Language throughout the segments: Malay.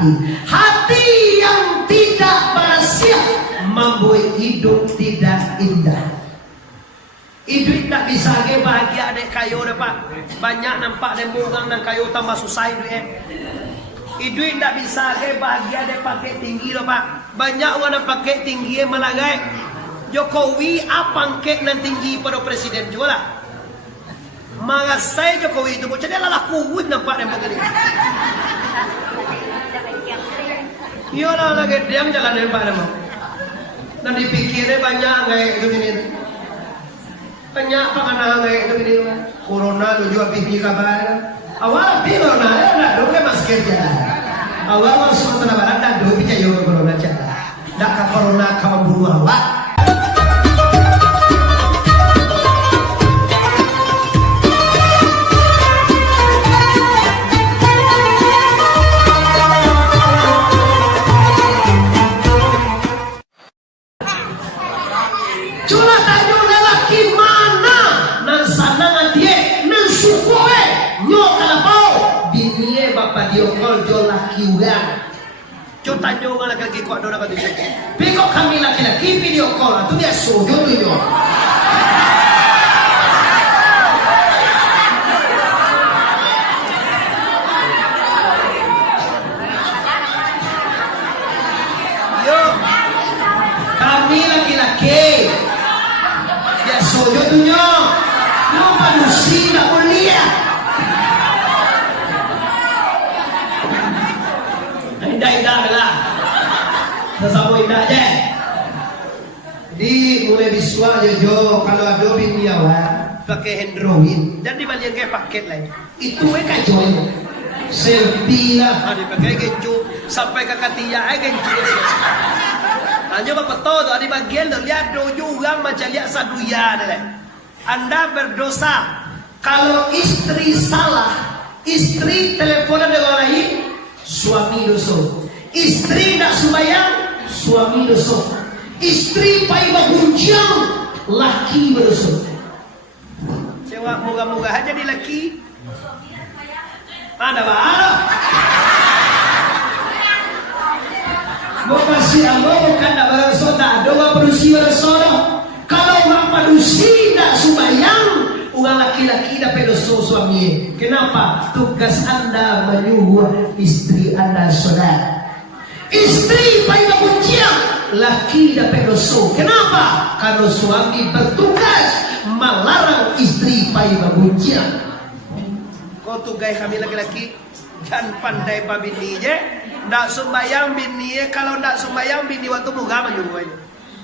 hati. Hati yang tidak bersiap membuat hidup tidak indah. Hidup tak bisa ke bahagia dek kayu deh pak. Banyak nampak dek bungang dan kayu tambah susah deh. Hidup tak bisa ke bahagia dek pakai tinggi deh pak. Banyak orang yang pakai tinggi malah gay. Jokowi apa kek nan tinggi pada presiden juga lah. Maka saya Jokowi itu jadi adalah kuat nampak dek begini. Iyalah lagi diam jalan dek pak dek. Dan dipikirnya banyak kayak begini. Banyak pengenal kayak begini. Corona tu juga pikir kabar. Awal pi corona nak dulu ke masker je. Awal Sumatera Barat nak dulu percaya corona je. Nak ke corona kamu buru awak. Kita tanya orang laki-laki kuat dona kata dia. Pekok kami laki-laki video call tu dia sojo tu yo. Yo, kami laki-laki dia sojo tu yo. Yo manusia tak boleh. Indah-indah lah. Sesama indah je. Di mulai biswa jo kalau ada bini awak pakai Android dan dibalikin kayak paket lain. Itu kacau. Selfie lah. Ada pakai gencu sampai ke katia gencu. Hanya bapak tahu tu ada bagian tu lihat do juga macam lihat saduya deh. Anda berdosa kalau istri salah, istri teleponan dengan orang lain. Suami dosa. Istri tak sembahyang, suami dosa. Istri pai berhujang, laki berdosa. Cewek moga-moga aja di laki. Ada bahala. Mau kasih Allah bukan nak berdosa tak doa produksi berdosa. Kalau mak produksi tak sembahyang, orang laki-laki dapat dosa suami. Kenapa? Tugas anda menyuruh istri anda solat. Istri pai berhujang, laki dapat dosa. Kenapa? Karena suami bertugas melarang istri pai berhujang. Kau tugas kami laki-laki jangan pandai pa bini je. Ndak sembayang bini kalau ndak sembayang bini waktu buka menyuruh aja.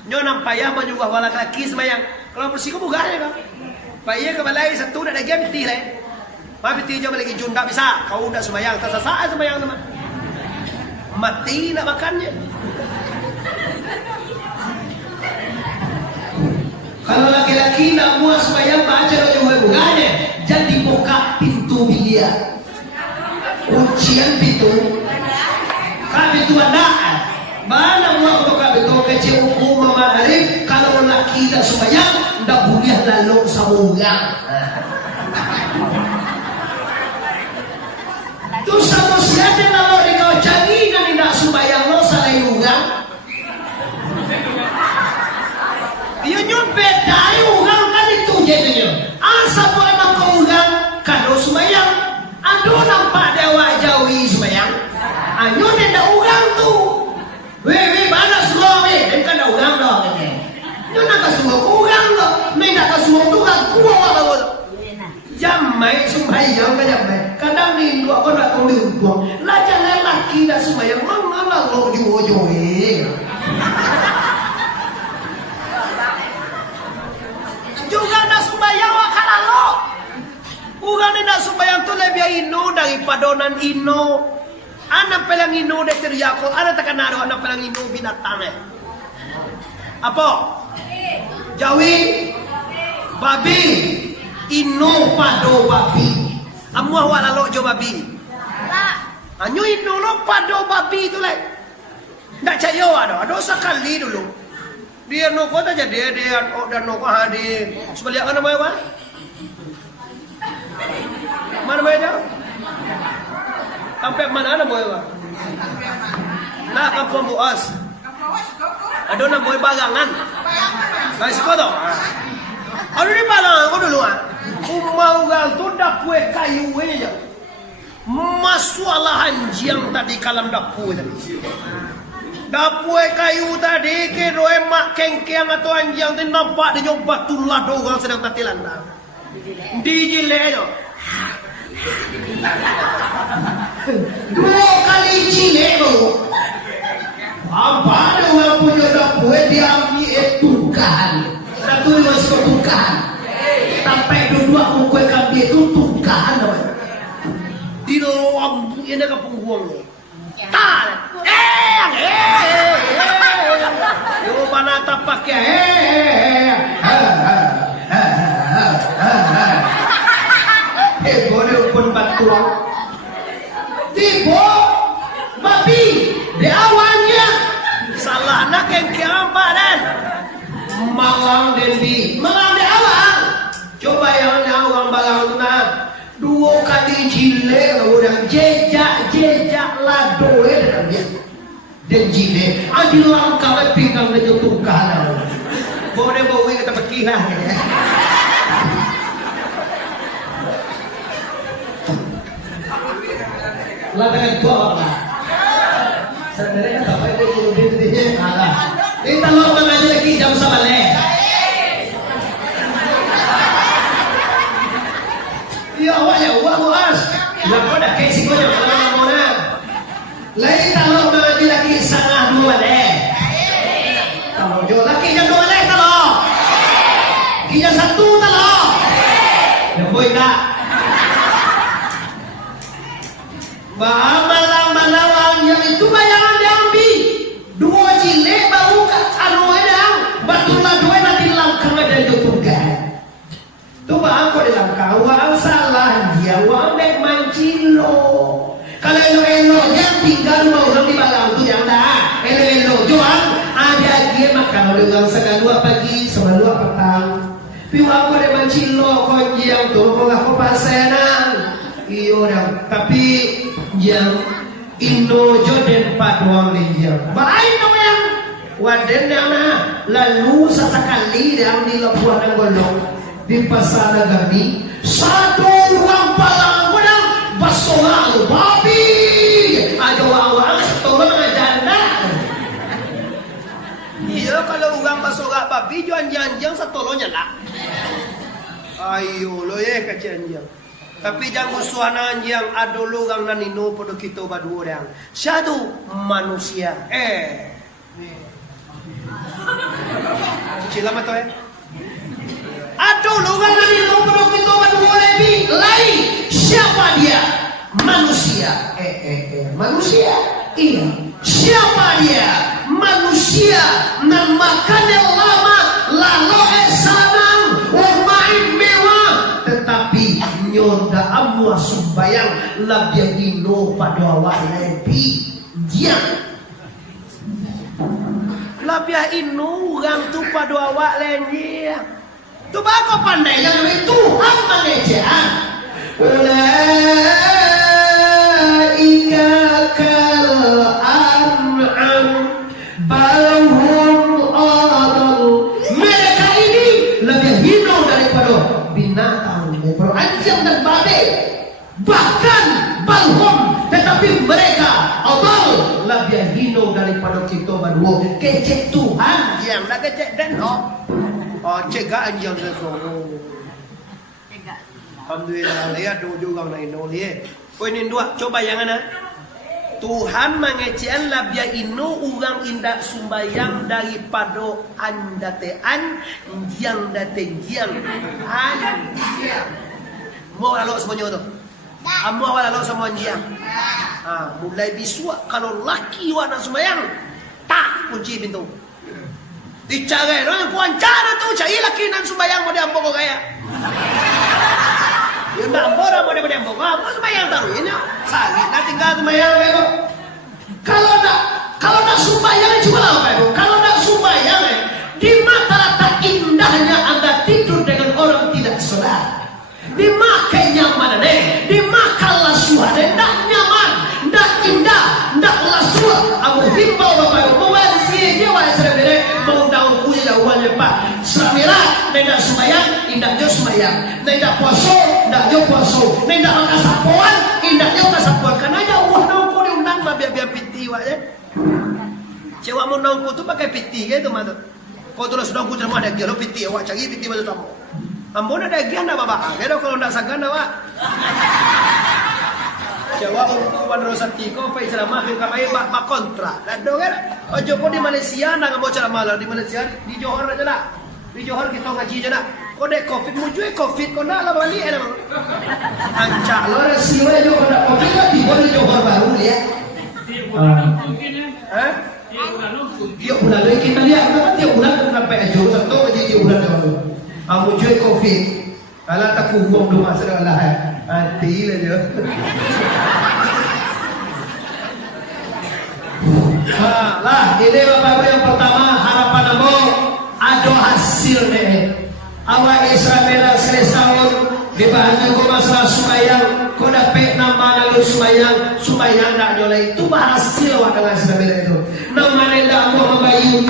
Nyo nampayah menyuruh wala laki sembayang. Kalau bersih kau buka aja kan. Paya ke balai satu dah lagi biti lah. Ma biti je lagi jun tak bisa. Kau dah sembahyang tak sah sembahyang teman. Mati nak makannya. Kalau laki-laki nak muat sembahyang baca doa bukannya jadi buka pintu bilik. Ujian pintu. Kami tu anda. Mana muat buka pintu kecil hukum Mama Arif kalau laki tak sembahyang ndak boleh lalu samungan. Tu sama siapa lalu dikau cari dan tidak sembahyang lo salayungan. Ia nyopet dari orang kan itu jadinya. Asa boleh makan orang kado sembahyang. Aduh nampak dewa jawi sembahyang. Anyo tidak orang tu. Weh mana semua weh dan kan orang dah katanya. Nyo nak semua orang lo. Mai nak semua tu kan kuat bagus. Jamai sembahyang kan jamai. Kadang ni dua orang nak tolong buang. Lah jangan laki nak sembahyang mengalah lo jojo juga nak sembahyang wakala lo. Orang ni nak sembahyang tu lebih ino daripada non ino. Anak pelang ino dek teriakol. Anak takkan naruh anak pelang ino binatang Apa? Jawi, babi, ino pado babi. Amuah wala lo jo babi. Anyo ino lo pado babi tu lah. Tak cayo ada sekali dulu. Dia noko aja dia dan noko hadir. Sebelah mana namanya? Mana namanya? Sampai mana namanya? Nah, kampung buas. Aduh, na boy bagangan. Guys ko to. Ano ni balangan ko dulu ah? Umaugal tu dapue kayu aja. Maswalahan jiang tadi kalam dapue tadi. Dapue kayu tadi kero emak kengkeng atau anjang tu nampak dia nyoba tulah doang sedang tatilan dah. Dijileno. Dua kali jileno. Apa ada orang punya dapue diambil tungkahan. Satu masuk tungkahan. Sampai dua kue kambing itu tungkahan namanya. Di dalam ini ke punggung. Tal. Yo mana tak pakai. Boleh pun batuan. Tiba babi di awalnya salah nak yang dan malang dendi malang di awal. Coba yang awal malang tu nak dua kali jile orang jejak lado dengan dia dan jile adil langkah pinggang dia tukar. Boleh bawa kita pergi lah. Lah dengan tua apa? Sebenarnya sampai dia kemudian dia kalah. Kita lawan aja lagi jam sabale. Ya awalnya uang luas. Lah kau dah kesi kau jangan mana. Lain kalau aja lagi sangat dua deh. Kalau jo lagi jam dua deh kalau. Kita satu kalau. Ya boy tak. Malang yang itu bayangan diambil dua jile baru ke anu edang batulah dua nanti langkah ada juga tu aku di langkah wang salah dia wang mek mancilo kalau elo yang tinggal mau orang di balang tu yang dah elo jual ada dia makan dengan sekalua pagi sekalua petang piu aku di mancilo kau yang tu aku pasenan iyo dah tapi yang Indo Joden paduang linjang. Baik nama yang waden nama lalu sesekali yang di Labuan Golong di pasar Nagami satu orang palang orang basogal babi ada orang tolong janda. Iya kalau orang basogal babi jual janjang setolonya lah. Ayo lo ya kacianjang. Tapi jangan suana yang ada lorang nanino pada kita berdua orang. Satu manusia. Cicil lama tu Ada lorang nanino pada kita berdua lebih lain. Siapa dia? Manusia. Manusia. Iya. Siapa dia? Manusia. Namakannya lama lalu esanang umain mewah. Tetapi nyoda amwa sumbayang labia ino pada awak lebi dia labia ino orang tu pada awak lebi tu bako pandai yang itu Tuhan mengejar ulaika kal an'am balhum adal mereka ini lebih hina daripada binatang anjing dan babi bahkan balhum tetapi mereka Allah lebih hina daripada kita berdua kecek Tuhan yang dah kecek dan cegak anjing sesuatu alhamdulillah lihat juga nak ino lihat kau ini dua coba yang mana Tuhan mengecehan labia ino orang indak sumbayang daripada andatean yang dateng yang mau lalu semuanya tu. Mau lalu semua yang. Mulai bisua kalau laki wana sembahyang tak kunci pintu. Dicari orang puan cara tu cari laki nan sembahyang mau diambo kau kaya. Dia nak ambo dah mau diambo kau. Mau sembahyang taruh ini. Sari nak tinggal sembahyang bego. Kalau nak sembahyang cuma apa bego? Kalau nak sembahyang di mata rata indahnya anda tidur dengan orang tidak saudara. Dimakan nyaman deh, dimakanlah suara, ndak nyaman, ndak indah, ndak sumayang. Nenda puasa, ndak yo puasa. Nenda makasapuan, indak yo kasapuan. Karena ya Allah nang ko diundang mah biar piti wa ya. Cewa mo nang ko tu pakai piti gitu mah. Kau terus nang ko cerma ada gelo piti wa cagi piti mah tamu. Ambon ada gian na baba. Kaya kalau ndak sagana wa. Jawa ukuan rosati ko pa ceramah kamay ba kontra. Lado kan. Ojo ko di Malaysia na ngamo ceramah di Malaysia di Johor aja lah. Di Johor kita ngaji aja lah. Ko dek covid mujue covid ko na la bali ada. Anca lo resiwa jo ko na covid lah di Johor baru ya. Tiap bulan lagi kita lihat kan tiap bulan sampai aja satu aja tiap bulan baru. Mujue covid. Ala tak kuwong do masalah lah. Hati lah je. Lah, ini Bapak-Ibu yang pertama harapan amo ada hasil deh. Awak Israel selesai dibahagia ko masalah sumayang, ko dapat nama lalu sumayang nak nyolai itu berhasil awak dengan Israel itu. Nama nenda aku bayi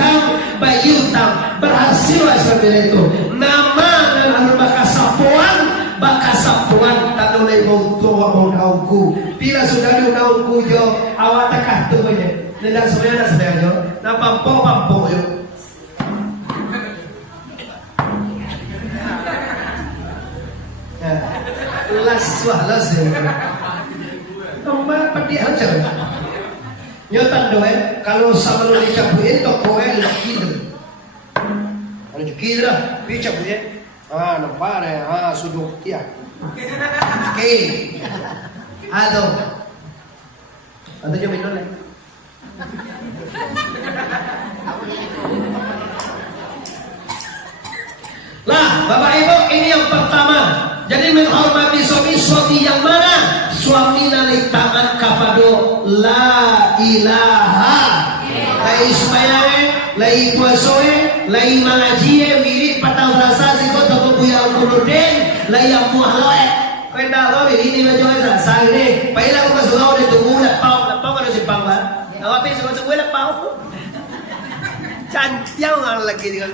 utang berhasil Israel itu. Nama dan lalu bakasapuan tak boleh mau tua mau naungku. Bila sudah naungku jo awak takah tu aja. Nenda sebenarnya jo. Na pampo yo. Las ya. Nomor padi aja. Nyotan doe kalau sama lu dicabuin toko lagi. Kalau jukira dicabuin. Nampak ya, sudah ya. Oke. Aduh. Atau jom minum lagi. Lah, Bapak Ibu, ini yang pertama. Jadi menghormati suami yang mana? Suami nalik tangan kapado la ilaha. Lai sumayane, lai puasoe, lai mangajie, wirid patang rasa siko toko buya kuruden, lai yang buah loe. Kenda lo ini baju aja sai ni. Paila ko kasulau de tumu la pau ka si pangba. Awak pi suka la pau. Cantiang ang lagi dia.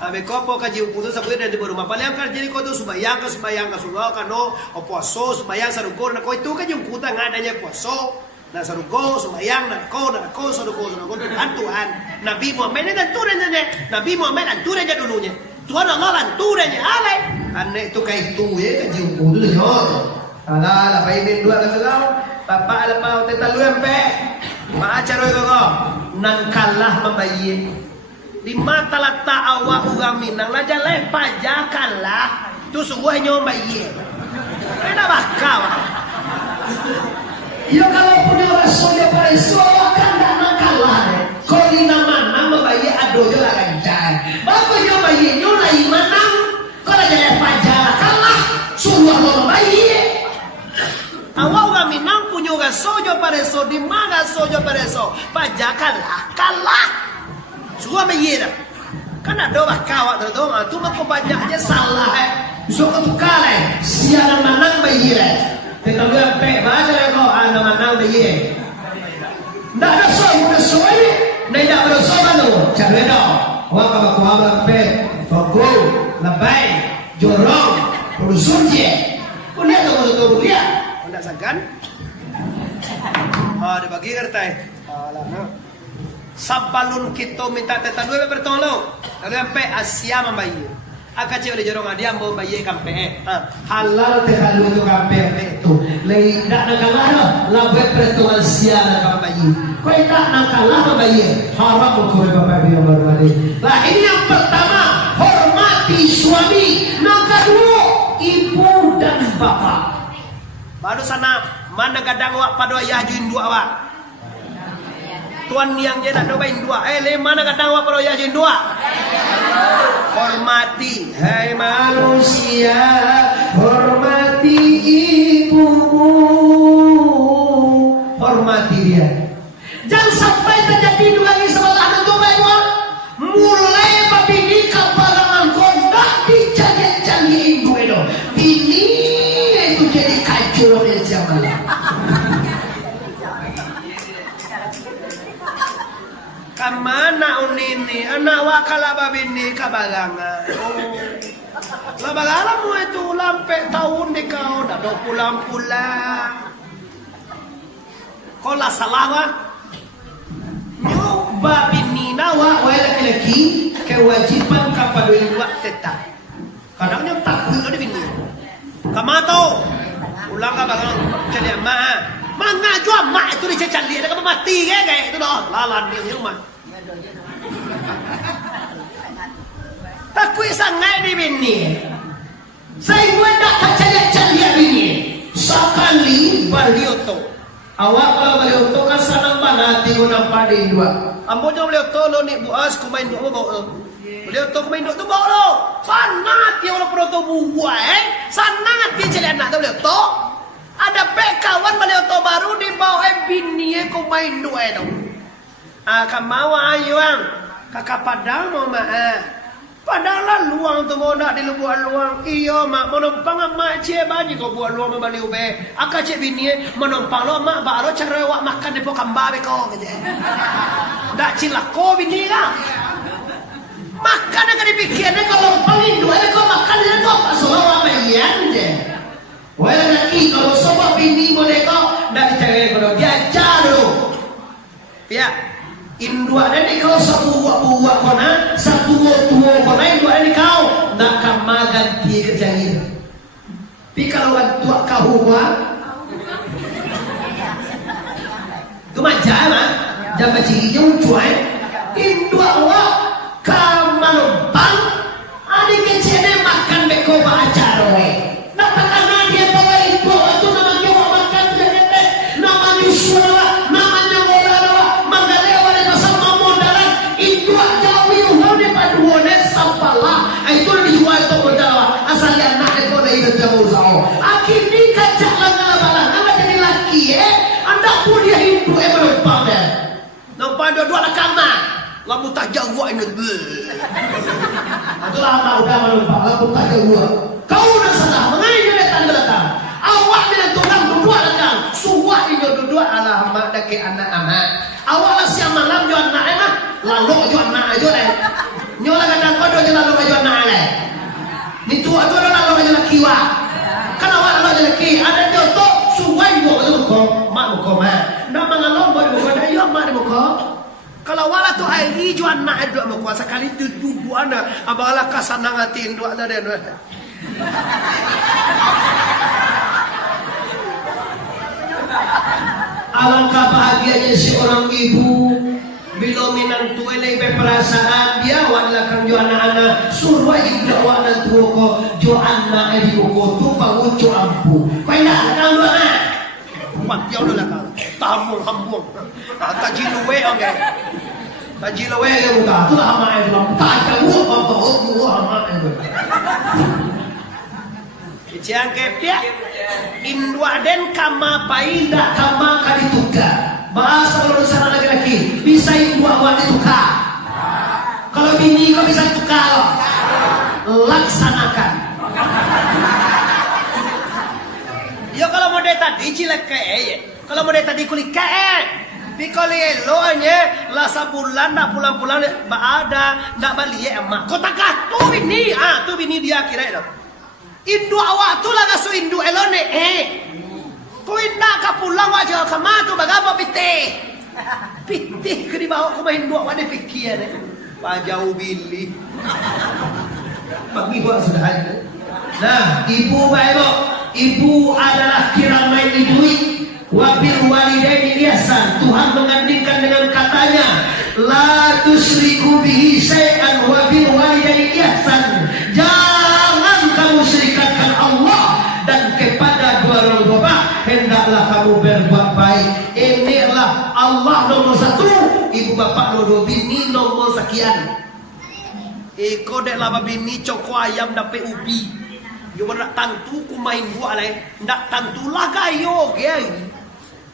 Abe kopo ka jiu putu sa puede de rumah. Paling kan jadi ko tu subayang ka sulau kano o puaso subayang sa rugor na ko itu ka jiu kuta ngadanya puaso. Na sarugo sumayang na ko sarugo Tuhan Nabi Muhammad dan turunnya Nabi Muhammad dan turunnya dulunya Tuhan Allah dan turunnya alai ane itu kayak itu ya kan jiu kudu yo ala paimin dua ka papa ala pau tetalu empe maacaro ko nang kalah membayi di mata lata awak ugaminang laja leh pajakalah tu sungguh nyoba bayi kena bakal. Ya kalau punya rasulnya pada Islam kan tak nak kalah. Kau di nama bayi adoyo lah rancai. Bapak yo bayi yo lah imanang. Kau lah jadi pajak kalah. Suruh lo bayi. Awak kami nang punya rasulnya pada Islam di mana rasulnya pada Islam pajak kalah. Suruh bayi dah. Kan ada bakal tu dong. Tu mak pajaknya salah. So kau kalah. Siapa menang bayi dah. Kita lihat pe baca leko anda menang bayi. Ndak ada soal ni. Ndak ada soal tu. Cari dah. Awak kalau kau abang pe, fogo, labai, jorong, produsen je. Kau lihat tu lihat. Kau nak sakan? Dibagi kertai. Alah. Sabalun kita minta tetandui bertolong. Lalu pe Asia membayi. Aka cewek di jorong dia mau bayi kampe. Halal teh kalau tu kampe itu. Lagi tak nak kalah lah buat pertuan siapa nak bayi. Kau tak nak kalah bayi. Haram kau bapak dia berwali. Lah ini yang pertama hormati suami. Yang kedua ibu dan bapak. Baru sana mana kadang awak pada ayah juin dua awak. Tuan yang dia nak dobain dua. Mana kadang awak pada ayah juin dua. Hormati, hai manusia, hormati ibumu, hormati dia. Jangan sampai terjadi dua lagi sebelah itu baiklah. Mulai babi di kapalangan kondak dicari-cari ibu itu. Ini itu jadi kacau di zaman. Kamana unini anak wakala babini kabalangan. Lah bagaimana mo itu lampe tahun di kau dah do pulang-pulang. Kau lah salah wa. Nyoba binina wa laki-laki kewajiban kapadoin wa tetap. Kadangnya takut ada bini. Kamato ulang ka bagang cari mak. Mana jua mak itu dicecali ada kamu mati kayak itu doh. Lalan yang mah. Takui sangai di bini. Saya hendak kacaya-caya bini. Sekali balioto. Awak kalau balioto kan sanang banget tinggal nampak di dua. Ambo jangan balioto lo ni buas kumain dua bawa. Balioto kumain dua tu bawa lo. Sangat dia orang proto buah sangat dia cari anak tu balioto. Ada kawan balioto baru di bawah bini kumain dua itu. Kamau ayuang kakak padang mau mak. Padahal luang tu mau nak di luar luang. Iyo mak menumpang mak cik banyak kau buat luang membali ube. Akak cik bini menumpang lo mak baru cara awak makan di pokok babe kau kerja. Dak cilak kau bini lah. Makan akan dipikirnya kalau pangin dua kau makan dia kau tak salah awak bayan je. Walau lagi kalau sobat bini boleh kau dak dicari kau diajar lo. Ya. Indua ni kau sebuah kona, satu kona indua ni kau nak kamaganti kerja ini. Tapi kalau tua kau buat, tu macam mana? Jangan ciri jauh cuai. Indua awak kamanumpang, adik kecil ni makan beko baca roe. Nak makan dia bawa indua tu nama dia makan dia nama nyusua. Itu dijual tu berdawa asal yang nak ekor dari jauh jauh. Akhirnya kacak lang anda jadi laki anda pun dia Hindu menumpang dia. Nampak dua-dua lakama. Lampu tak jauh ini. Itulah anak udah menumpang lampu tak jauh. Kau dah salah mengenai dia datang. Awak bila tulang dua datang. Suwak ini dua ala mak dake anak anak. Awak lah siang malam jual anak enak. Lalu jual anak aja deh. Nyola kadang kau doa lalu baju anak leh. Ni tua tu lalu baju laki wa. Kan awak lalu laki ada dia tu suai buat tu kau mak kau mak. Nak mengalom buat buat dah yo mak dia kau. Kalau wala tu hari jual anak dua muka sekali tu dua anak abanglah kasanang hatin dua ada dia. Alangkah bahagianya seorang ibu bila minang tu elai perasaan dia wadlah kang jo anak-anak suruh ibu awak dan tua ko jo anak ibu ko tu bangun jo ampu kau nak kang dua anak empat jauh lah kang tamu hambung tak jiluwe okey tak jiluwe ke buka tu lah amak itu tak jauh apa tu amak itu Jangan kepia indua den kama paida kama kadituka. Bahasa kalau sana laki-laki bisa indua awak ditukar. Kalau bini kau bisa ditukar. Laksanakan. Yo kalau mau dia tadi cilek kalau mau dia tadi kulit Pikoli elonya lah sabulan nak pulang-pulang ada nak balik emak. Kau tak tu bini tu bini dia kira itu. Indu awak tu lah kasu indu elone tu indah ka pulang wajah kama tu bagapa pitih ke di bawah kau indu awak dia fikir pajau bili bagi buat sudah ada. Nah ibu baik ibu adalah kiramai duit wabil walidaini ihsan. Tuhan mengandingkan dengan katanya la tusyriku bihi syai'an wabil walidaini ihsan. Jangan kamu serikatkan Allah dan kepada dua orang bapa hendaklah kamu berbuat baik. Inilah Allah nomor satu, ibu bapak nomor dua, bini nomor sekian. Iko dek laba bini coko ayam dapat ubi. Yo nak tantu ku main buat lai, ndak tantulah gayo gay.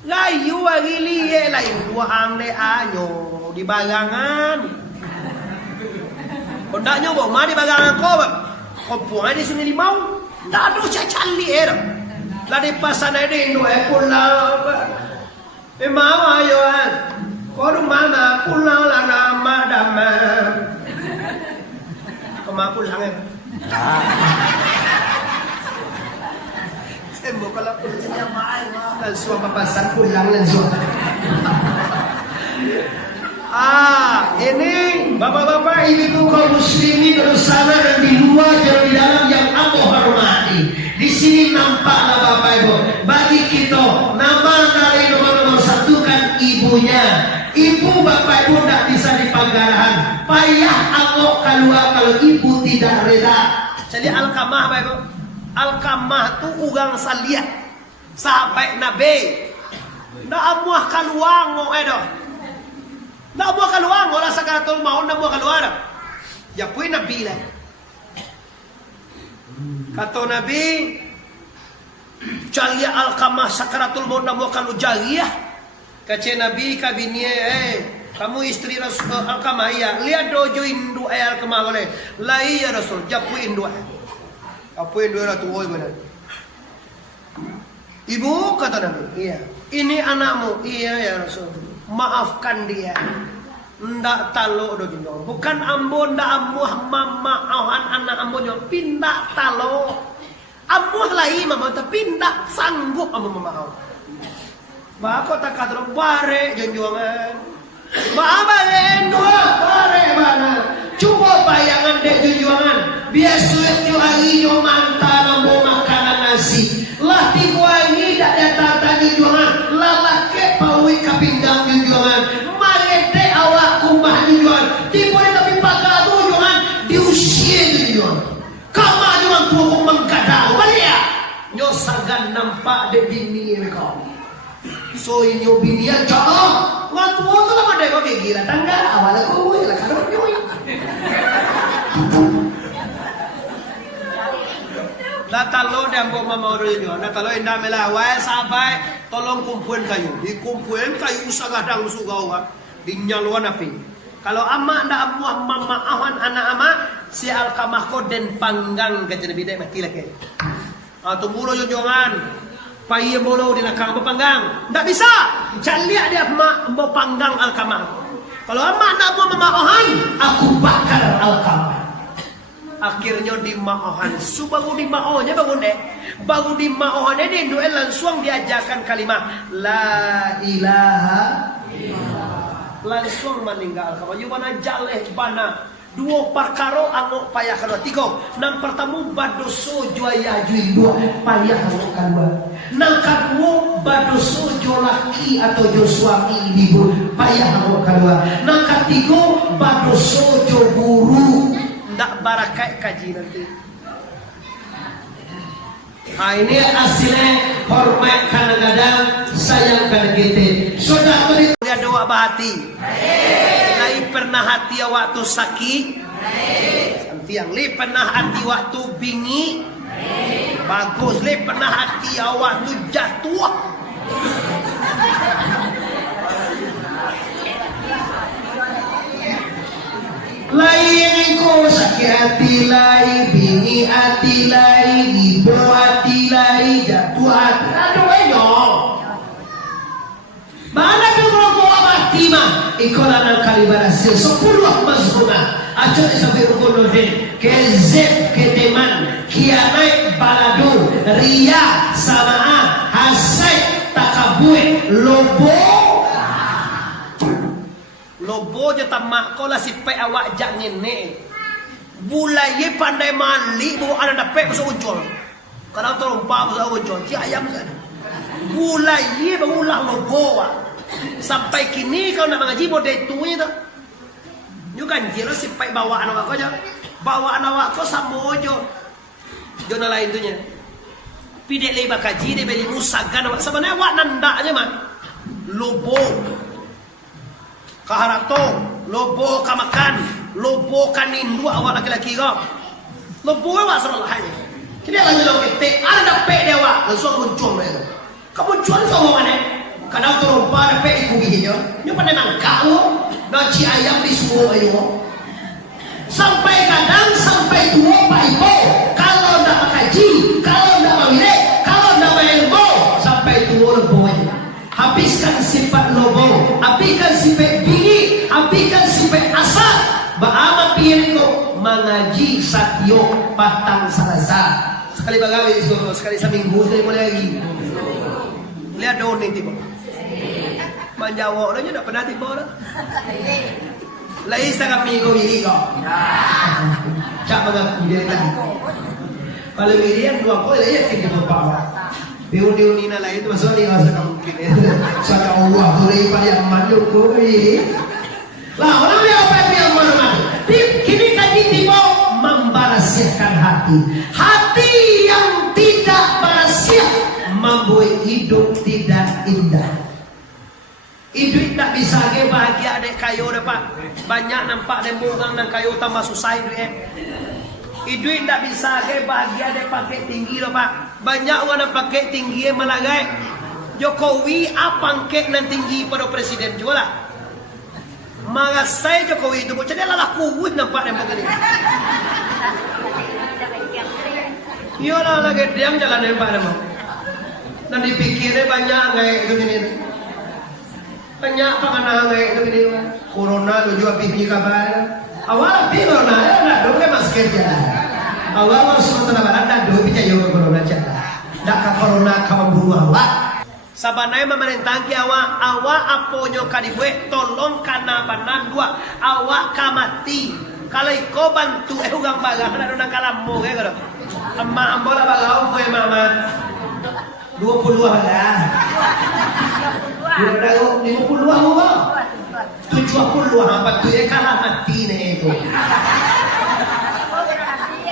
Gayo agili lain dua hang de anyo di bagangan. Kondaknya bawa mari bagangan ko. Kompuan di sini limau, tak ada cacali era. Ladi pasan ada Indo pulau, mau ayoan, kau mana pulau lah nama dama, kau mau pulang Sembo kalau pun saya mahal langsung papasan pulang langsung. Ini bapak-bapak, ibu kaum muslimin bersama dan di luar dan di dalam yang aku hormati. Di sini nampaklah bapak ibu, bagi kita nama dari nomor satu kan ibunya. Ibu bapak ibu tidak bisa dipanggarahan. Payah angok keluar kalau ibu tidak reda. Jadi Alkamah bapak ibu, Alkamah tu ugang saliat sahabat Nabi. Ndak amuah keluar ngok edo. Ndak amuah keluar ngok lah sakaratul maut, ndak amuah keluar. Ya pun Nabi lah. Kata Nabi, Jalia Alkamah sakaratul maut ndak amuah keluar Jalia. Kace Nabi kabinie, kamu istri Rasul Alkamah ya. Lihat dojo indu Alkamah boleh. Lai ya Rasul, japu indu. Apa indu lah tuoi benar. Ibu kata Nabi, iya. Ini anakmu, iya ya Rasul. Maafkan dia. Ndak talo do jino. Bukan ambo ndak ambuh mama awan anak ambo nyo pindah talo. Ambuh lai mama tapi ndak sanggup ambo mama awan. Bako tak kata bare junjungan. Bare dua bare mana. Coba bayangan dek junjungan. Biasa itu hari yo mantan ambo makanan nasi. Lah tiku ini dak datang tadi junjungan. Lah ke pawi kapinggang junjungan. Mari dek awak kumbah junjungan. Tiku tapi pakai junjungan diusia junjungan. Kamu junjungan tua mengkadau balik ya. Nyo sagan nampak dek bini kau. So inyo binian jauh ngat mo to naman deko gila tangga awala ko mo ila karon yo. Natalo dan bo mama yo natalo inda mela wae sampai tolong kumpulin kayu dikumpulin kayu sagadang sugawa dinyalwan api. Kalau ama ndak amuah mama awan anak ama si Alkamah ko den panggang ka jadi bidai mati lagi. Tunggu yo jongan. Payah bolo di nakang berpanggang. Tak bisa. Caliak dia mak berpanggang Alkamah. Kalau amak nak buat memaohan, aku bakar Alkamah. Akhirnya di maohan. So baru di maohnya baru deh. Baru di maohannya dia duel langsung diajarkan kalimat La ilaha illallah. Langsung meninggal Alkamah. You mana jaleh bana. Dua perkara angok payah kedua. Tiga. Nang pertama badoso juaya jui dua payah angok kedua. Nang kedua badoso jo laki atau jo suami ibu payah angok kedua. Nang ketiga badoso jo guru ndak barakai kaji nanti. Ini hasilnya hormat kadang-kadang sayang kadang kita. Sudah lihat doa bahati. Pernah hati waktu sakit, yang li pernah hati waktu bingi, bagus li pernah hati waktu jatuh. Lain ko sakit hati lain, bingi hati lain, ibu hati lain, jatuh hati. Aduh enyong. Mana kau abati mah? Ikolah nang kalibarasi 10 mazhuna. Ajo sampai rukono den. Kezeb keteman, kianai baladu, ria samaan, hasai takabue, lobo. Lobo je tamak ko lah sipai awak jak ngene. Bulai pandai mali bawa anak dapat masuk uncol. Kalau tolong pa masuk uncol, ci ayam sana. Bulai berulang lobo. Sampai kini kau nak mengaji model itu itu. Nyu ganjil sipai bawa anak aku aja. Bawa anak aku sama aja. Jona lain tunya. Pidek lagi bakaji dia beli musagan awak sebenarnya awak nandaknya mah. Lobo. Kaharato, lobo kamakan, lobo kanindu awak laki-laki kau. Lobo awak salah hanya. Kini lagi lo kita ada pe dewa langsung muncul mereka. Kamu jual sama mana? Kadang turun pada pe ikuginya. Nyu pada nangka lo, naci ayam di semua ayo. Sampai kadang sampai tua pak ibu. Kalau ndak makaji, kalau ndak mawile, kalau ndak ilmu, sampai tua lobo. Habiskan sifat lobo, habiskan sifat bingi, habiskan sifat asal. Baama piye ko mengaji satyo patang salasa. Sekali bagawi sekali seminggu sekali boleh lagi. Lihat daun ini tiba. Manjawa orang tidak pernah tiba orang. Lai sa kami ko ini ko. Cak mengaku dia tadi. Kalau Miriam dua ko lai yakin dia bawa. Diu ni na lai itu masuk ni asa kamu kini. Saka Allah ko lai pa yang maju ko ini. Lah orang dia apa yang mana? Kini kaji tiba membarasiakan hati. Hati yang tidak barasiah membuat hidup tidak indah. Hidup tak bisa ke bahagia dek kayu dapat. Banyak nampak dek bungang dan kayu tambah susah hidup. Hidup tak bisa ke bahagia dek pakai tinggi dapat. Banyak orang yang pakai tinggi malagai. Jokowi apa angket dan tinggi pada presiden juga lah. Maka saya Jokowi itu jadi adalah kuat nampak yang begini. Iyalah lagi diam jalan nampak nama. Dan dipikirnya banyak kayak begini. Banyak pengenal kayak begini. Corona tu juga pikir kabar. Awal pikir corona, nak dua masker je. Awal masuk tanah barat nak dua bicara corona je. Nak ke corona kamu buru awak. Sabanai memerintah ki awak aponyo kadibue tolong kana banan dua awak kamati kalau iko bantu ugang bagang ada nang kalamu ke kalau amma ambola bagau gue mama 20 lah 50 apa 70 apa tu ya kalah mati nih itu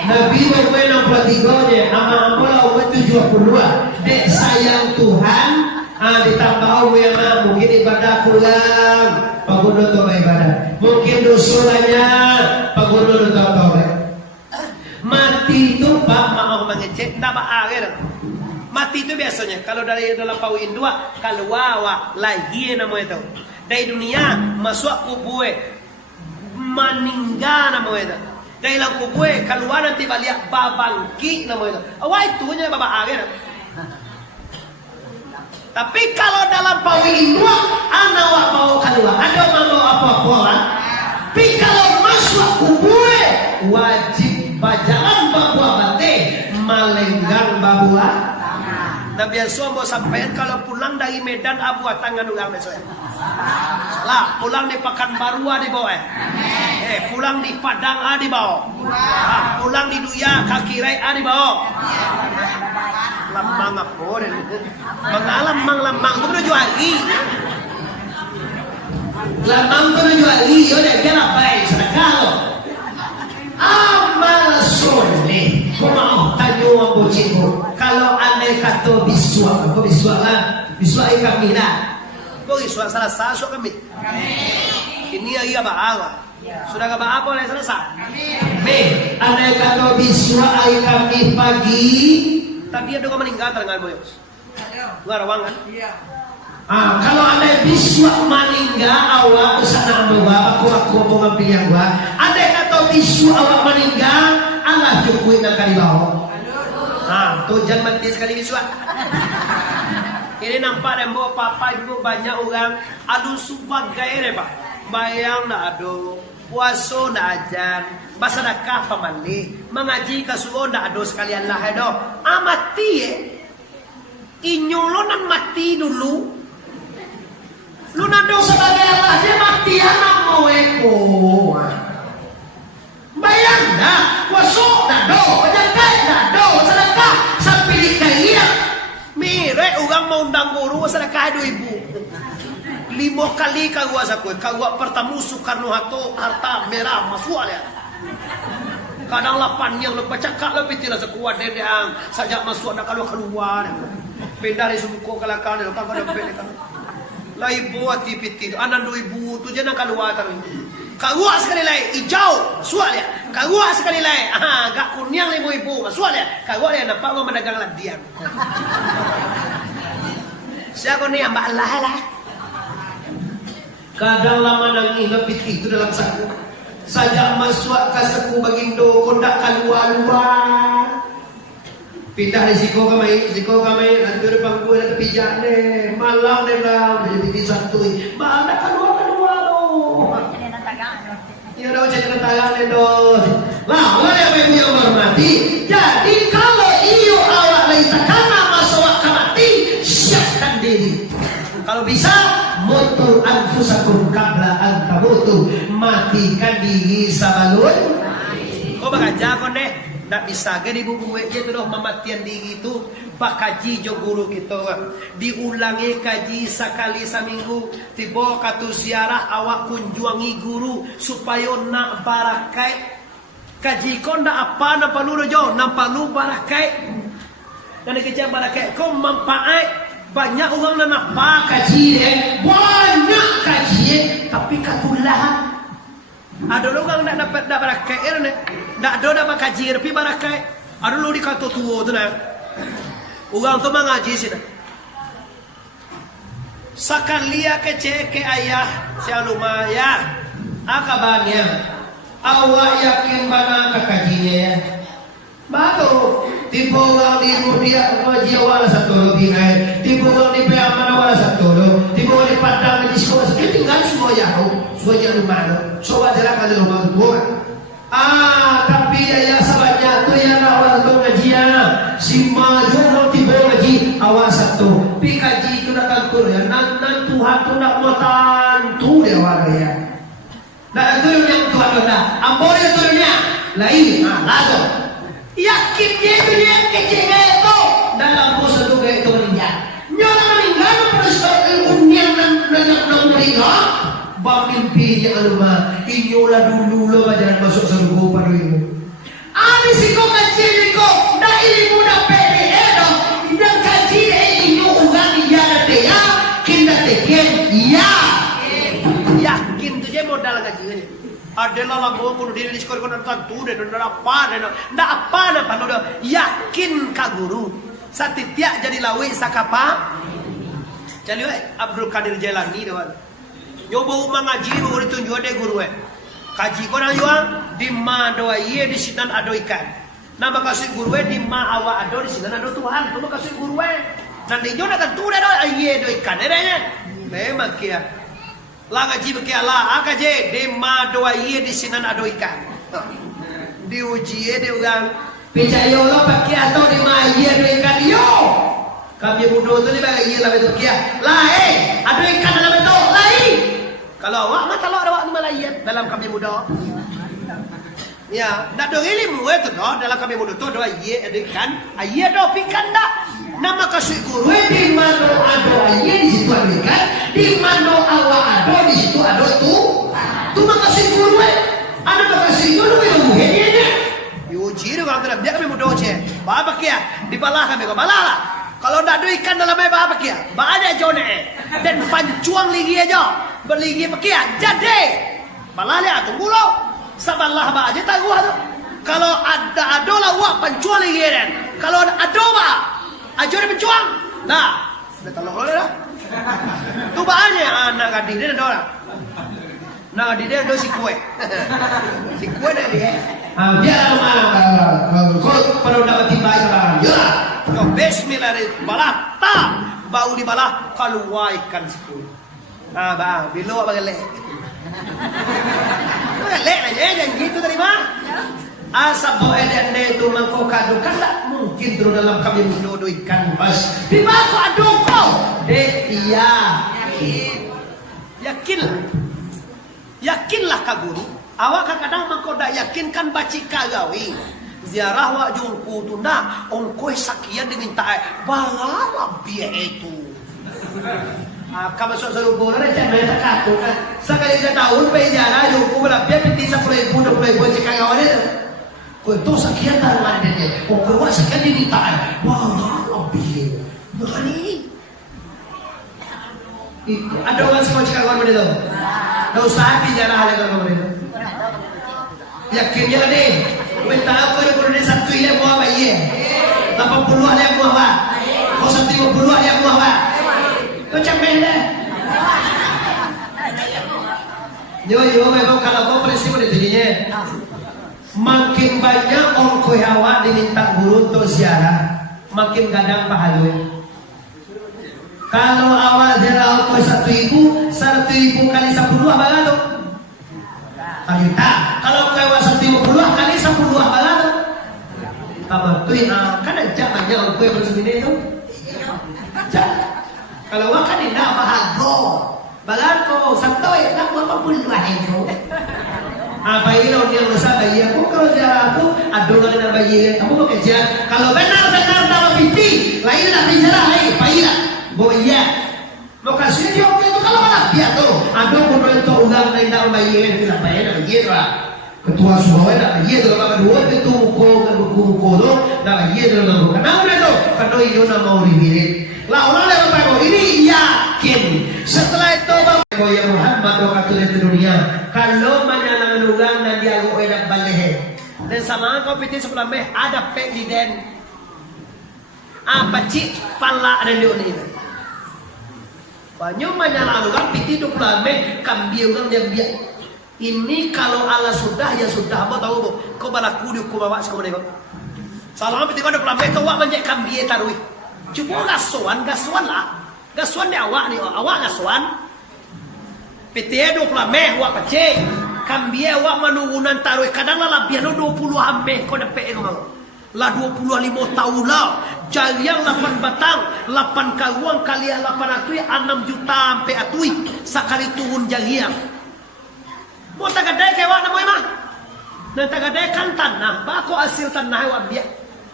Nabi gue 63 nya amma ambola gue 70 dek sayang Tuhan ditambah yang mungkin ibadah kurang pagunut atau ibadah mungkin dosa banyak pagunut atau mati itu pak mau mengecek tak akhir mati itu biasanya kalau dari dalam pawin dua keluar lagi nama itu dari dunia masuk kubur meninggal nama itu dari dalam kubur keluar nanti balik babangki nama itu awal itu nya baba akhir. Tapi kalau dalam pawin dua, anak awak bawa keluar, ada mau apa-apa. Tapi kalau masuk kubur, wajib bajalan babua bate, malenggang babua. Nabi Yusuf mau sampaikan kalau pulang dari Medan abu tangan ulang besok. Lah, pulang di Pekanbaru di bawah. Pulang di Padang di bawah. Pulang di Duya kaki rai di bawah. Lambang apa dan lambang tu menuju hari lambang tu menuju hari yaudah kena baik sedekah lo amal soleh kau mau tanya aku cikgu kalau andai kata biswa kau biswa kan biswa kami lah kau biswa salah satu kami ini ia bahawa sudah kau apa oleh selesai andai kata biswa kami pagi tapi ada orang meninggal dengan boyos. Luar ruangan. Iya. Kalau ada biswa meninggal awak usah bawa aku mau ngambil yang gua. Ada kata biswa awak meninggal Allah cukup nak kali bawa. Tu jangan mati sekali biswa. Ini nampak dan bawa papa ibu banyak orang adu sebagai ni pak. Bayang nak adu. Puasa nak ajar, bersedekah pamali, mengaji kasuo nak ada sekalian lah do. Mati inyolonan mati dulu. Lu nak do sebagai Allah dia mati anak mau eko. Bayang dah, puasa nak do, menjaga nak do, sedekah sampai dikaya. Mire orang mau undang guru sedekah 2,000. 5 kali kagua sakui, kagua pertama Soekarno harta merah masuk ya. Kadang 8 yang lepas cakap lebih tidak sekuat yang sajak masuk nak kalau keluar. Pindah dari suku kalakan kalau kagak ada beli kan. Lai buat tipiti, anak 2,000 tu jangan keluar tadi. Kagua sekali lagi hijau, sual ya. Kagua sekali lagi, gak kuning 5,000, sual ya. Kagua ya nampak gua mendagang ladian. Siapa ni yang mbak Allah lah. Kadang lama nang ilapit itu dalam saku. Sajak masuk ke saku bagindo kondak keluar. Pindah risiko kami, nanti pangku ada tepi jane, malam dah jadi satu. Mana keluar lo. Iya dah jadi dagang nendos. Lah, oleh Bapak Ibu yang hormati, jadi kalau iyo awak leitakana masuk kamati, siapkan diri. Kalau bisa, mutu anfusakum qabla an tamutu, matikan diri sabalun. Kau bakaja kon deh, ndak bisa ke di buku itu doh mematian diri itu. Bakaji jo guru kita, diulangi kaji sekali seminggu. Tiba katu ziarah awak kunjungi guru supaya nak barakai. Kaji kau ndak apa nampak lu jo, nampak lu barakai. Dan kerja barakai kau manfaat. Banyak orang nak nampak kaji deh, banyak kaji, tapi katulah. Ada orang nak dapat barakai ni, ndak ada dapat kaji tapi barakai. Ada lu di katu tua tu nak. Orang tu mengaji sini. Sakalia kece ke ayah sialumaya. Akabannya. Awak yakin mana kakajinya ya? Batu. Tiba orang di Rudia mengaji awal satu lebih naik. Tiba orang di Peyaman awal satu lo. Tiba orang di Padang di sekolah. Kita tinggal semua jauh. Semua jauh mana? Sobat jalan ada rumah tua. Tapi ya sahabatnya tu yang awal tu ngajian. Si maju tiba ngaji awal satu. Pi kaji tu nak tantur ya. Nan Tuhan tu nak mau tantu dia awal ya. Nak tu yang Tuhan tu nak. Ampun ya turunnya. Lain. Lalu. Yakin dia kecil itu. Dalam puasa tu itu meninggal. Nyola meninggal pada sebab unian dan meninggal. Mimpi yang alma inyola dulu lo bajaran masuk surga pada ilmu. Ani siko kecil ko, dah ilmu dah pede edo, dah kaji inyo ugang iya dia, kinda teken iya. Yakin tu je modal kaji ni. Adalah lagu kuno diri di sekolah kuno tentu dan ndak apa nak panu yakin ka guru. Satitiak jadi lawi sakapa. Jadi Abdul Qadir Jailani dah. Nyoba mengaji baru ditunjuk ada guru kaji kau nak jual di ma doa ye di sini ada ikan. Nama kasih guru di ma awak ada di sini ada Tuhan. Nama kasih guru nanti jauh nak tu ada ye do ikan eranya. Memang kia. Lah ngaji bekia lah akaje di ma doa ye di sini ada ikan. Diuji dia orang percaya Allah pakai atau di ma ye do ikan yo. Kami bodoh tu ni bagi ye lah betul kia. Lah ada ikan dalam betul lain. Kalau awak mah kalau awak Malayan dalam kami muda. Ya, nak dong ilmu itu doh dalam kami muda tu doh ye edikan, ye doh pikan dak. Nama kasih guru di mana ada ye di situ ada ikan, di mana awak ada di situ ada tu. Tu makasih guru ada makasih guru yang muhenya. Diuji orang kena biar kami muda je. Apa kia? Di balah kami kau balah lah. Kalau nak ada ikan dalam air apa kia? Ada jone dan pancuang lagi aja. Berligi pakai jadi malah dia tunggu lo sabarlah ba aja tahu tu kalau ada lah wak pencuang lagi kan kalau ada ba aja dia pencuang nah sudah tolong lo dah tu ba aja anak gadis dia ada nak gadis dia ada si kue dah dia dia malam kau perlu dapat timbang sekarang ya kau bismillah balah tak bau di balah kalau ikan sepuluh. Bang, bilo apa gelek? Gelek aja yang gitu terima. Asal bawa ede itu mangkok kado kan tak mungkin terus dalam kami mudo ikan mas. Di mana kau adoko? Iya. Yakinlah ka guru. Awak kadang mangkok dak yakin kan baci kagawi. Ziarah wa jungku tunda ongkoi sakian diminta bala biaya itu. Kamu masuk serumpun ada jangan takut kan. Sekali setahun penjara jumpu berlapis peti 10.000 20.000 cekang awalnya. Kau itu sekian taruhan dia. Oh kau sekian dimintaan. Wah lebih. Makanya ada orang semua cekang awal itu. Kau usaha penjara hal yang kau itu. Yakinnya lah ni. Minta apa dia perlu satu ini buah bayi. 80 ada yang buah apa? Kau 150 ada yang buah apa? Kau cemeh dah. Yo memang kalau kau prinsip udah jadinya. Makin banyak orang koyawa diminta guru untuk ziarah, makin kadang pahala. Kalau awal ziarah kau 1.000 kali 10 apa tu? 1 juta. Kalau kau 50 kali 10 balang. Apa tu kan aja banyak kue bersegini tu. Kalau wak kan tidak bahago. Balanko santoy nak 80 itu. Apa ini orang yang besar bayi aku kalau saya aku adungan dengan bayi kamu mau kerja kalau benar-benar dalam piti lain nak bicara lain bayi lah bawa iya mau kasih dia orang itu kalau malah dia tu adung pun itu ulang lain dalam bayi itu lah bayi nak bayi tu lah ketua semua nak bayi tu lah dua itu muko tu nak bayi tu lah kenapa itu karena itu nama mau dibirit lah orang lewat bayi ini yakin setelah itu ya Muhammad waktu di dunia kalau menyalangan ulang dan dia enak balik dan sama kau piti sebelah meh ada pek di den apa cik pala ada di ini banyak menyalangan ulang piti 20 meh kambil ulang dia biar ini kalau Allah sudah ya sudah apa tahu bu kau balaku di kau bawa sekolah ni salah piti kau 20 meh kau awak menjadi kambil tarui cuma gasuan lah gasuan ni awak gasuan PT 20 meh wak pecik kambia wak manungunan taruh kadang lah biar 20 ambe kau dapat ngomong lah 25 tahun lah jaliang 8 batang 8 karuang kali 8 atui 6 juta ampe atui sekali turun jaliang mau tagadai kayak wak namanya mah dan tagadai kan tanah bako hasil tanah wak biak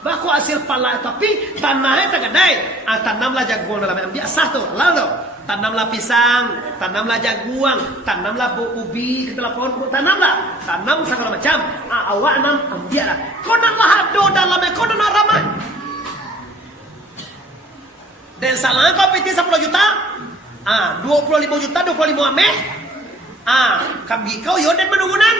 bako hasil pala tapi tanahnya tagadai tanamlah jagung dalam biak satu lalu tanamlah pisang, tanamlah jagung, tanamlah ubi, kita lapor, tanam segala macam. Awak nam ambil lah. Kau nak hado dalamnya, kau nak ramai. Dan salah kau piti 10 juta, 25 juta, 25 ameh. Kami kau yoden menunggunan.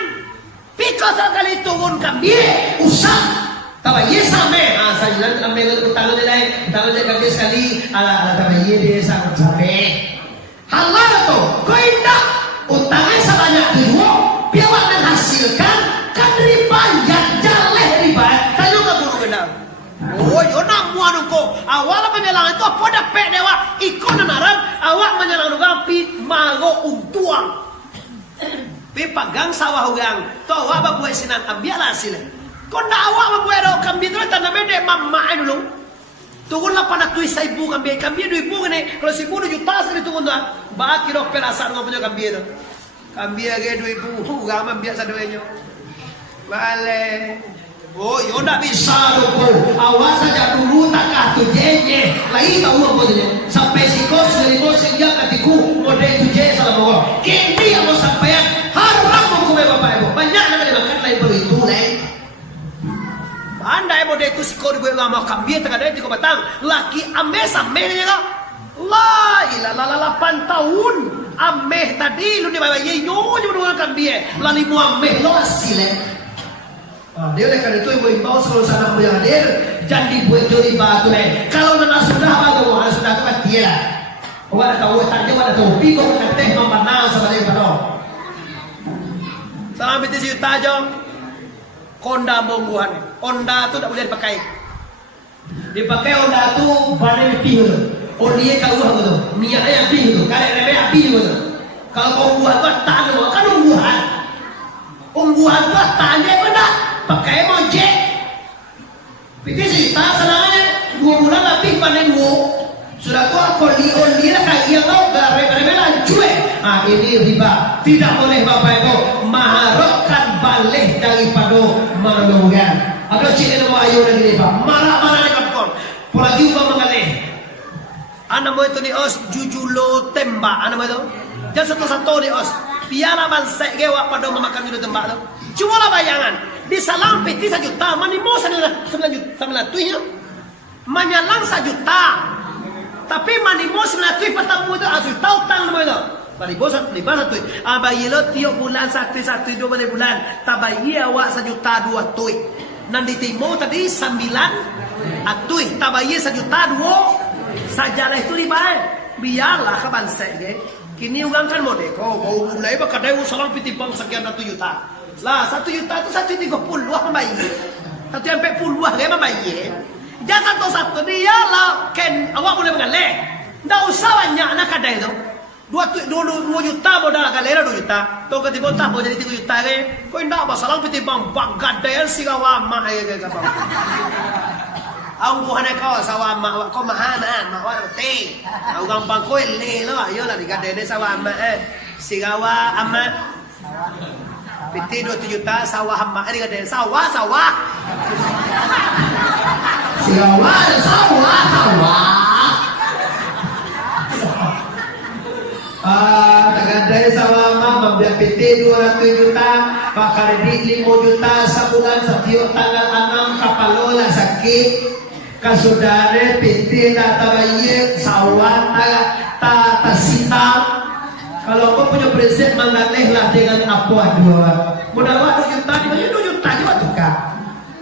Piko sekali turun kami, usah. Tabaye sampai, saya ambil utang nilai, utang nilai kami sekali, ala tabaye dia sangat sampai. Halal tu, kau indah utangnya sebanyak dua, biar menghasilkan kan riba yang jaleh riba. Tanya ke guru benar. Oh, yo nak muan ko. Awal menyelang itu apa dapat dewa? Ikon naran, awak menyelang ngapi mago untuang. Pi pagang sawah orang, tu awak buat sinan ambil hasilnya. Kau nak awak membuat orang kambing tu tanamnya dek mama dulu. Turun 800.000 kambing 2.000 ni. Kalau 1.000 juta sekali turun tu. Baki dok perasaan orang punya kambing tu. Kambing lagi 2.000, ramai biasa duanya. Balik. Oh, yo nak bisa dulu. Awak saja dulu tak katu jenye. Lain tahu apa tu je. Sampai sikos dari bos sejak katiku model tu je salah bawa. Kini yang mau sampaian haram hukum bapak ibu. Banyak nak dimakan lain baru itu lain. Anda yang model itu sikor gue nggak mau kambing tengah dari 3 batang. Laki ameh sameh ni kan. La ilah 8 tahun. Ameh tadi lu ni bawa ye nyo dengan kambing. Lali mu ameh lo asile. Dia oleh karena itu ibu imbau seluruh sana yang hadir jangan dibuat juri batu nih. Kalau nana sudah bagus, nana sudah tu kan dia. Awak tahu tanya, awak tahu bingung kateh mempanau sama dia panau. Salam itu juta jong. Honda mongguan. Honda tu tak boleh dipakai. Dipakai Honda tu badan pih tu. Oli kau apa tu? Minyak yang pih tu. Kalau remeh api tu. Kalau ungguan tu tak ada, kan ungguan. Ungguan tu tak ada benda. Pakai mojek. Piti cerita senangnya 2 bulan lebih panen wo. Sudah tua oli lah kayak kau remeh lanjut. Ini riba. Tidak boleh bapak ibu maharokkan balik daripada menunggan. Ada cik yang mau ayu lagi riba. Marah-marah dengan kau. Apalagi kau mengalih. Anak mau itu ni os jujulo tembak. Anak mau itu. Jangan satu-satu ni os. Biarlah bansek gewak pada memakan jujulo tembak tu. Cuma lah bayangan. Di salam peti 1 juta. Manimo 9 juta. Menyalang 1 juta. Tapi manimo 9 juta pertama itu. Asyik tahu tang nama itu. Manimo 1 juta. Bayi lo tiap bulan 1 bulan. Tak bayi awak 1 juta 2 juta. Nanti timo tadi 9 atuh. Tak bayi 1 juta 2. Sajalah itu riba. Biarlah ke bansek. Kini orang kan mau deko. Mau mulai bakadai usahawan peti bang sekian 1 juta. Lah 1 juta itu 130 membayi. 140 dia membayi. Jangan satu-satu dia lah ken awak boleh mengalah. Enggak usah banyak nak kadai tu. 2 juta modal galera 2 juta. Tuh ketiba tak mau jadi 3 juta ke. Kau indah masalah piti bang bagadan sigawama ay kapal. Ang buhan ko sawama ko mahana mawar te. Ang gampang ko le lo ayo lah digaden sawama sigawa ama. Piti 2 juta sawah ama digaden sawah. Sigawa sawah. Tagaday sa mama, magbiapiti 200 juta, pakaredi 5 juta sa bulan sa tiyo tanggal 6 kapalola sakit, kasudare piti na tabayik, sawan ta tasita. Kalau kau punya prinsip mengalihlah dengan apa dua. Mudah 2 juta, 2 juta juga tukar.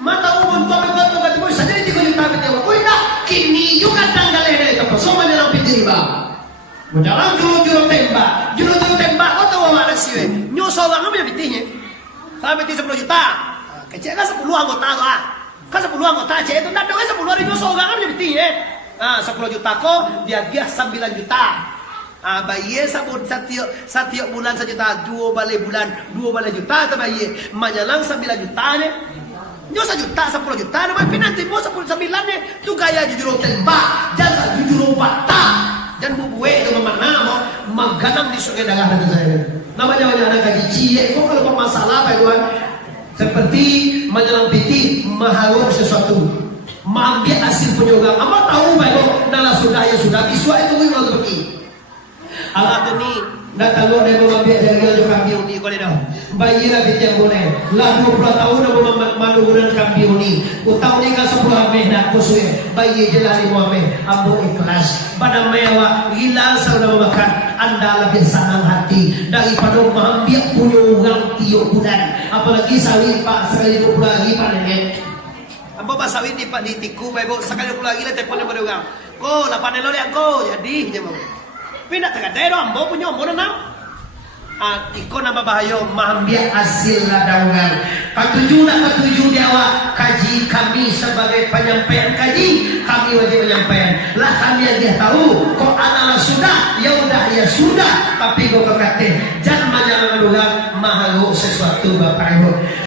Mata umum kau betul betul saja 3 juta betul. Kau nak kini juga tanggal ini itu, so menjelang piti riba. Jangan juru tembak, kau tahu mana sih? Nyusul orang punya pitihnya, sampai 10 juta. Kecil kan 10 anggota lah, kan 10 anggota aja itu, nak dong 10 hari nyusul orang punya pitihnya. 10 juta kok dia 9 juta. Bayi setiap bulan 1 juta, 2 bulan 2 juta atau bayi menjelang 9 juta nih. Nyo 1 juta, 10 juta, namanya pinanti mo 10 9 nih. Tu gaya jujur tembak, jangan jujur patah. Dan bubuwe itu mana mau mengganang di sungai darah itu saya. Namanya anak gaji cie. Kok kalau masalah Pak Iwan seperti menyelang piti menghalur sesuatu, mengambil hasil penyogang. Apa tahu Pak Iwan? Nala sudah ya sudah. Iswa itu gue mau pergi. Alat ini nggak tahu ada yang mengambil dari kambing ini kau dah. Bayi lah yang boleh. Lah 20 tahun ada maluran kambing ini. Utang ni kan 10 ameh nak kusui. Bayi jelas ni ameh. Ambo ikhlas. Pada mewah gila saudara makan. Anda lebih senang hati daripada mengambil punya orang 3 bulan. Apalagi sawit pak sekali 20 lagi pak nenek. Apa pak sawit di pak ditiku baik sekali 20 lagi lah teleponnya pada orang. Ko 8 elo yang ko jadi je mau. Pindah tengah daerah ambo punya ambo nang. Iko nama bahayo mengambil hasil ladangan. Ketujuh dia awak kaji kami sebagai penyampaian kaji kami wajib menyampaikan. Lah kami aja tahu kok anak sudah ya udah ya sudah tapi kok kekate jangan menjalankan mahalu sesuatu bapak ibu.